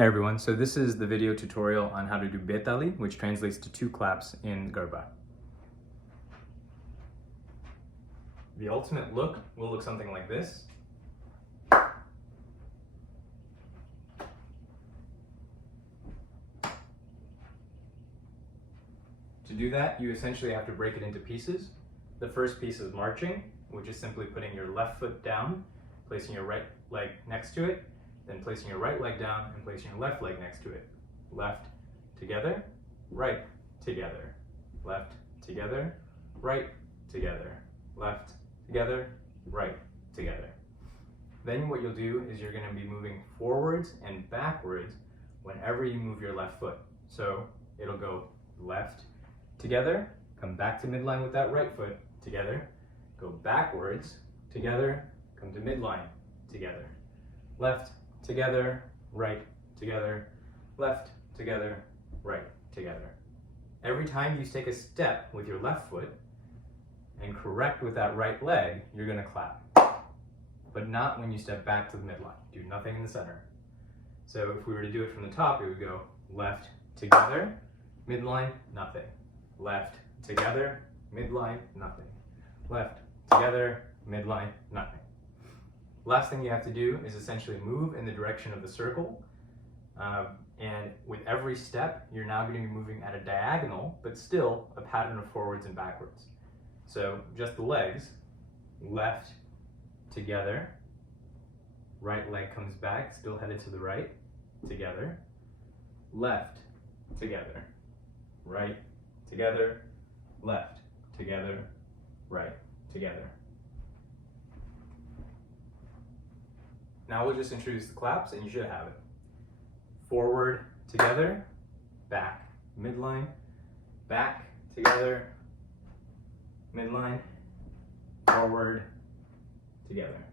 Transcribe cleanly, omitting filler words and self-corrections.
Hey everyone, so this is the video tutorial on how to do Tali, which translates to 2 claps in Garba. The ultimate look will look something like this. To do that, you essentially have to break it into pieces. The first piece is marching, which is simply putting your left foot down, placing your right leg next to it, then placing your right leg down and placing your left leg next to it. Left, together, right, together. Left, together, right, together. Left, together, right, together. Then what you'll do is you're going to be moving forwards and backwards whenever you move your left foot. So it'll go left, together, come back to midline with that right foot, together, go backwards, together, come to midline, together. Left, together, right, together, left, together, right, together. Every time you take a step with your left foot and correct with that right leg, you're going to clap. But not when you step back to the midline. Do nothing in the center. So if we were to do it from the top, it would go left, together, midline, nothing. Left, together, midline, nothing. Left, together, midline, nothing. Last thing you have to do is essentially move in the direction of the circle. And with every step, you're now going to be moving at a diagonal, but still a pattern of forwards and backwards. So just the legs, left, together, right leg comes back, still headed to the right, together, left, together, right, together, left, together, right, together. Now we'll just introduce the claps and you should have it. Forward, together, back, midline, back, together, midline, forward, together.